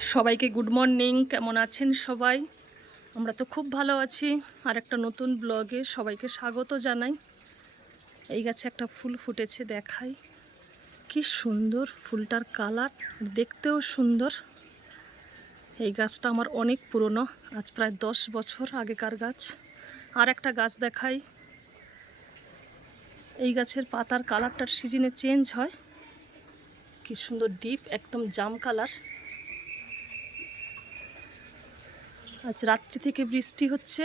সবাইকে good morning কেমন আছেন সবাই? আমরা তো খুব ভালো আছি। আর একটা নতুন ব্লগে সবাইকে স্বাগত জানাই। এই গাছে একটা ফুল ফুটেছে দেখাই। কি সুন্দর ফুলটার কালার, দেখতেও সুন্দর। এই গাছটা আমার অনেক পুরনো, আজ প্রায় দশ বছর আগেকার গাছ। আর একটা গাছ দেখাই। এই গাছের পাতার কালারটার সিজনে চেঞ্জ হয়। কি সুন্দর ডিপ একদম জাম কালার। আজ রাত্রি থেকে বৃষ্টি হচ্ছে।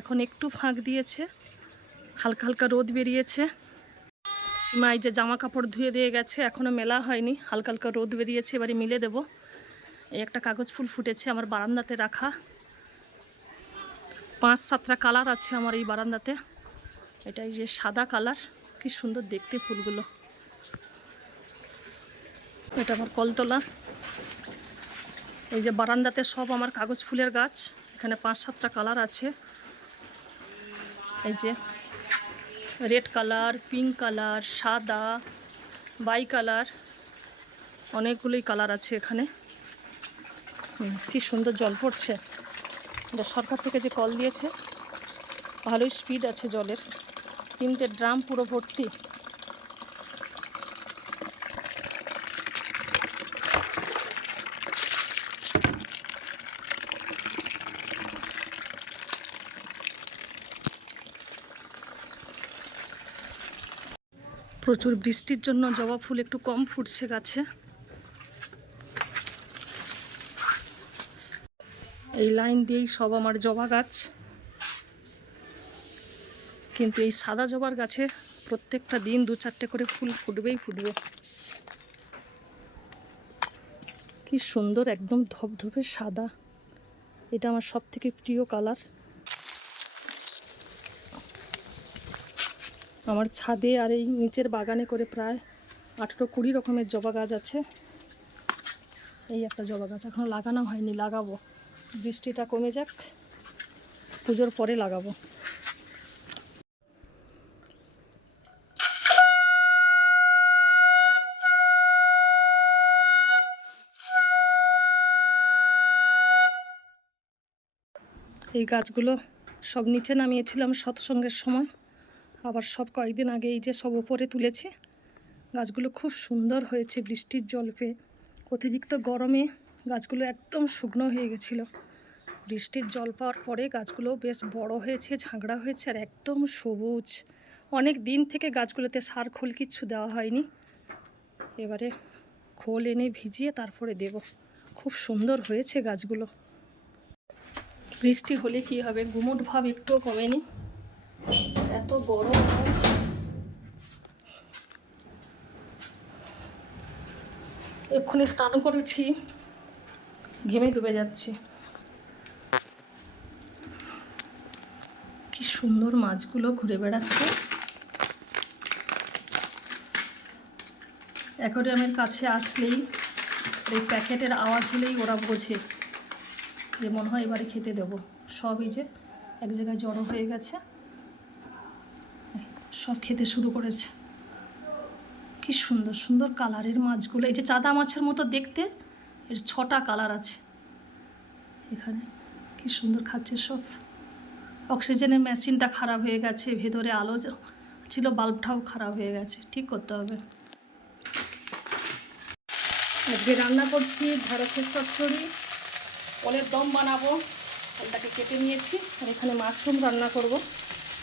এখন একটু ফাঁক দিয়েছে। হালকা হালকা রোদ বেরিয়েছে। সীমায় যে জামা কাপড় ধুয়ে দিয়ে গেছে এখনও মেলা হয়নি। হালকা হালকা রোদ বেরিয়েছে, এবারে মিলে দেব। এই একটা কাগজ ফুল ফুটেছে আমার বারান্দাতে রাখা। পাঁচ সাতটা কালার আছে আমার এই বারান্দাতে। এটা এই যে সাদা কালার, কি সুন্দর দেখতে ফুলগুলো। এটা আমার কলতলা। এই যে বারান্দাতে সব আমার কাগজ ফুলের গাছ, এখানে পাঁচ সাতটা কালার আছে। এই যে রেড কালার, পিঙ্ক কালার, সাদা, বাই কালার, অনেকগুলোই কালার আছে এখানে। কি সুন্দর জল পড়ছে। এটা সরকার থেকে যে কল দিয়েছে, ভালোই স্পিড আছে জলের। তিনটে ড্রাম পুরো ভর্তি। প্রচুর বৃষ্টির জন্য জবা ফুল একটু কম ফুটছে গাছে। এই লাইন দিয়েই সব আমার জবা গাছ। কিন্তু এই সাদা জবার গাছে প্রত্যেকটা দিন দু চারটে করে ফুল ফুটবেই ফুটবে। কি সুন্দর, একদম ধপধপে সাদা। এটা আমার সব থেকে প্রিয় কালার। আমার ছাদে আর এই নিচের বাগানে করে প্রায় আঠেরো কুড়ি রকমের জবা গাছ আছে। এই একটা জবা গাছ এখনও লাগানো হয়নি, লাগাবো। বৃষ্টিটা কমে যাক, পুজোর পরে লাগাবো। এই গাছগুলো সব নিচে নামিয়েছিলাম সৎসঙ্গের সময়। আবার সব কয়েকদিন আগে এই যে সব ওপরে তুলেছি, গাছগুলো খুব সুন্দর হয়েছে বৃষ্টির জল পেয়ে অতিরিক্ত গরমে গাছগুলো একদম শুকনো হয়ে গেছিল। বৃষ্টির জল পাওয়ার পরে গাছগুলো বেশ বড় হয়েছে, ঝাঁকড়া হয়েছে আর একদম সবুজ। অনেক দিন থেকে গাছগুলোতে সার, খোল কিচ্ছু দেওয়া হয়নি। এবারে খোল এনে ভিজিয়ে তারপরে দেব। খুব সুন্দর হয়েছে গাছগুলো। বৃষ্টি হলে কি হবে? গুমট ভাব একটুও কমেনি। এত গরম এক্ষুনি স্নান করেছি, ঘেমে ডুবে যাচ্ছি। কি সুন্দর মাছগুলো ঘুরে বেড়াচ্ছে। অ্যাকোরিয়ামের কাছে আসলেই এই প্যাকেটের আওয়াজ হলেই ওরা বোঝে যে মনে হয় এবারে খেতে দেবো। সবই যে এক জায়গায় জড়ো হয়ে গেছে। সব খেতে শুরু করেছে। কি সুন্দর সুন্দর কালারের মাছগুলো। এই যে চাদা মাছের মতো দেখতে, এর ছটা কালার আছে। এখানে কি সুন্দর খাচ্ছে সব। অক্সিজেনের মেশিনটা খারাপ হয়ে গেছে, ভেতরে আলো ছিল, বাল্বটাও খারাপ হয়ে গেছে। ঠিক করতে হবে। আজকে রান্না করছি ঢেঁড়সের চচ্চড়ি। কলের দম বানাবো। ওটাকে কেটে নিয়েছি। আর এখানে মাশরুম রান্না করব।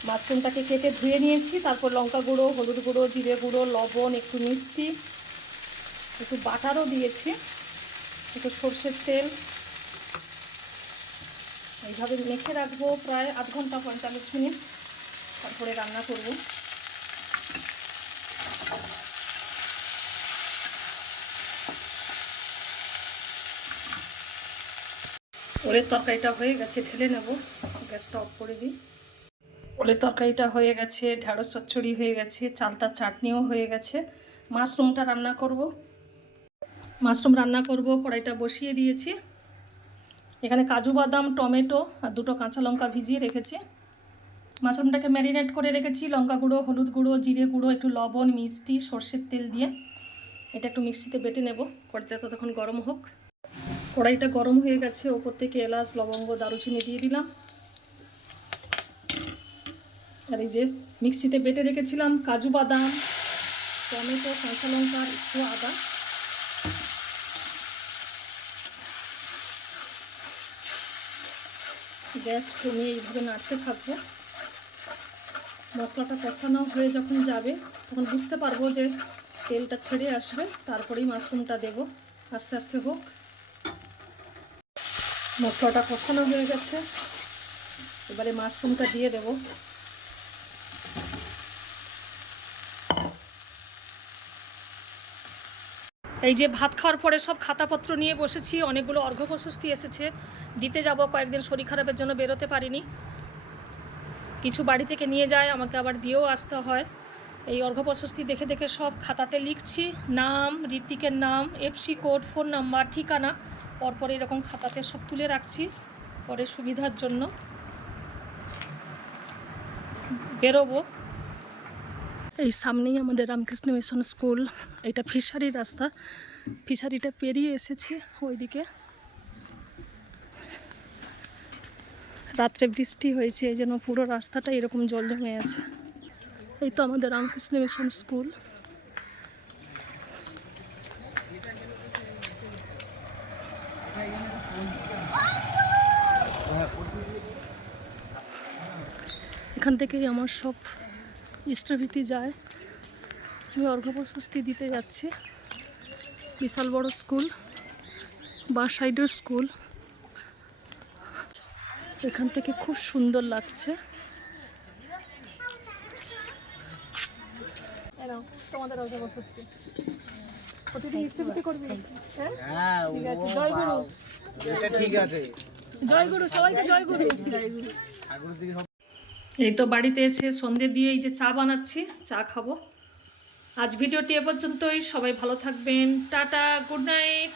মাশরুমটাকে কেটে ধুয়ে নিয়েছি। তারপর লঙ্কা গুঁড়ো, হলুদ গুঁড়ো, জিরে গুঁড়ো, লবণ, একটু মিষ্টি, একটু বাটারও দিয়েছি। একটু সর্ষের তেল। এইভাবে মেখে রাখব প্রায় আধ ঘণ্টা পঁয়তাল্লিশ মিনিট তারপরে রান্না করব। ওলের তরকারিটা হয়ে গেছে, ঢেলে নেব। গ্যাসটা অফ করে দিই। ওলের তরকারিটা হয়ে গেছে ঢ্যাঁড়স চচ্চড়ি হয়ে গেছে চালতার চাটনিও হয়ে গেছে। মাশরুমটা রান্না করব। মাশরুম রান্না করব, কড়াইটা বসিয়ে দিয়েছি। এখানে কাজু বাদাম, টমেটো আর দুটো কাঁচা লঙ্কা ভিজিয়ে রেখেছি। মাশরুমটাকে ম্যারিনেট করে রেখেছি, লঙ্কা গুঁড়ো, হলুদ গুঁড়ো, জিরে গুঁড়ো, একটু লবণ, মিষ্টি, সর্ষের তেল দিয়ে। এটা একটু মিক্সিতে বেটে নেব, কড়াইটা ততক্ষণ গরম হোক। কড়াইটা গরম হয়ে গেছে, ওপর থেকে এলাচ, লবঙ্গ, দারুচিনি দিয়ে দিলাম। আর এই যে মিক্সিতে বেটে রেখেছিলাম কাজু বাদাম, টমেটো, কাঁচা লঙ্কা একটু আদা। গ্যাস কমিয়ে এইভাবে নাড়তে থাকব। মশলাটা কষানো হয়ে যখন যাবে, তখন বুঝতে পারব যে তেলটা ছেড়ে আসবে, তারপরেই মাশরুমটা দেব। আস্তে আস্তে হোক। মশলাটা কষানো হয়ে গেছে। এবারে মাশরুমটা দিয়ে দেব। এই যে ভাত খাওয়ার পরে সব খাতাপত্র নিয়ে বসেছি, অনেকগুলো অর্ঘ্য প্রশস্তি এসেছে। দিতে যাব, কয়েকদিন শরীর খারাপের জন্য বেরোতে পারিনি। কিছু বাড়ি থেকে নিয়ে যায়, আমাকে আবার দিয়েও আসতে হয়। এই অর্ঘ্য প্রশস্তি দেখে দেখে সব খাতাতে লিখছি, নাম, ঋত্বিকের নাম এফসি কোড ফোন নাম্বার ঠিকানা। পরপর এরকম খাতাতে সব তুলে রাখছি, পরে সুবিধার জন্য। বেরোবো। এই সামনেই আমাদের রামকৃষ্ণ মিশন স্কুল, এটা ফিশারি রাস্তা। ফিশারিটা পেরিয়ে এসেছি ওইদিকে। রাত্রে বৃষ্টি হয়েছে, এই জন্য পুরো রাস্তাটা এরকম জল জমে আছে। এই তো আমাদের রামকৃষ্ণ মিশন স্কুল। এখান থেকেই আমার সব ইষ্টভীতি যায়। আমি অর্ঘ্যপ্রশস্তি দিতে যাচ্ছি। বিশাল বড় স্কুল বা সাইডের স্কুল। এখান থেকে খুব সুন্দর লাগছে। তোমাদের অর্ঘ্যপ্রশস্তি। প্রতিদিন ইষ্টভীতি করবি হ্যাঁ? হ্যাঁ ঠিক আছে জয় গুরু ঠিক আছে। জয় গুরু সবাইকে জয় গুরু জয় গুরু ঠাকুরের দিকে সব এই তো বাড়িতে এসে সন্ধে দিয়ে এই যে চা বানাচ্ছি, চা খাব। আজ ভিডিওটি এ পর্যন্তই, সবাই ভালো থাকবেন, টাটা, গুড নাইট।